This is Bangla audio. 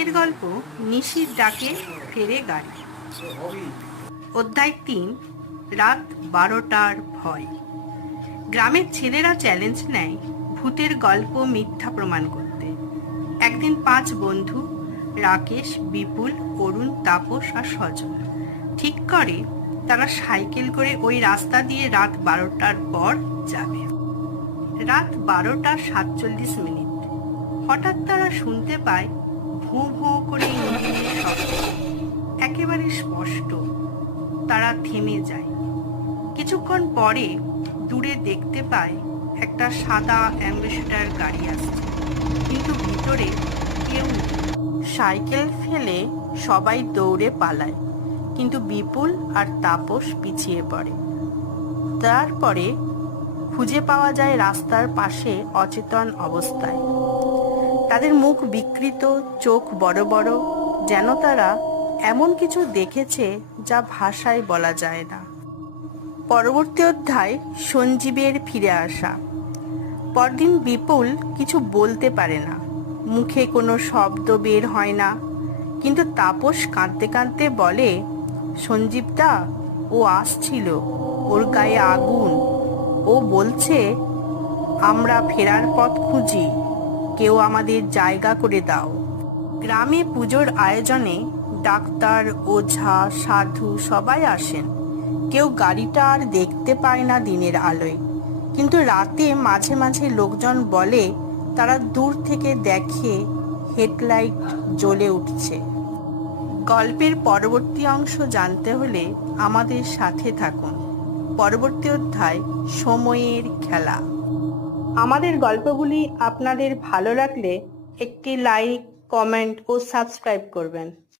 আজকের গল্প নিশির ডাকে ফেরে গাড়ি। অধ্যায় ৩। রাত ১২টার ভয়। গ্রামের ছেলেরা চ্যালেঞ্জ নেয় ভূতের গল্প মিথ্যা প্রমাণ করতে। একদিন ৫ বন্ধু রাকেশ, বিপুল, অরুণ, তাপস আর সজল ঠিক করে তারা সাইকেল করে ওই রাস্তা দিয়ে রাত ১২টার পর যাবে। রাত ১২:৪৭। হঠাৎ তারা শুনতে পায় ভোঁ ভোঁ করে ইঞ্জিনের শব্দ, একেবারে স্পষ্ট। তারা থেমে যায়। কিছুক্ষণ পরে দূরে দেখতে পায় একটা সাদা অ্যাম্বাসেডর গাড়ি আসছে, কিন্তু ভিতরে কেউ নেই। সাইকেল ফেলে সবাই দৌড়ে পালায়, কিন্তু বিপুল আর তাপস পিছিয়ে পড়ে। তারপরে খুঁজে পাওয়া যায় রাস্তার পাশে অচেতন অবস্থায়। তাদের মুখ বিকৃত, চোখ বড় বড়, যেন তারা এমন কিছু দেখেছে যা ভাষায় বলা যায় না। পরবর্তী অধ্যায় সঞ্জীবের ফিরে আসা। পরদিন বিপুল কিছু বলতে পারে না, মুখে কোনো শব্দ বের হয় না, কিন্তু তাপস কাঁদতে কাঁদতে বলে, সঞ্জীবদা, ও আসছিল, ওর গায়ে আগুন। ও বলছে আমরা ফেরার পথ খুঁজি, কেউ আমাদের জায়গা করে দাও। গ্রামে পুজোর আয়োজনে ডাক্তার, ওঝা, সাধু সবাই আসেন। কেউ গাড়িটা আর দেখতে পায় না দিনের আলোয়, কিন্তু রাতে মাঝে মাঝে লোকজন বলে তারা দূর থেকে দেখে হেডলাইট জ্বলে উঠছে। গল্পের পরবর্তী অংশ জানতে হলে আমাদের সাথে থাকুন। পরবর্তী অধ্যায় সময়ের খেলা। আমাদের গল্পগুলি আপনাদের ভালো লাগলে একটি লাইক, কমেন্ট ও সাবস্ক্রাইব করবেন।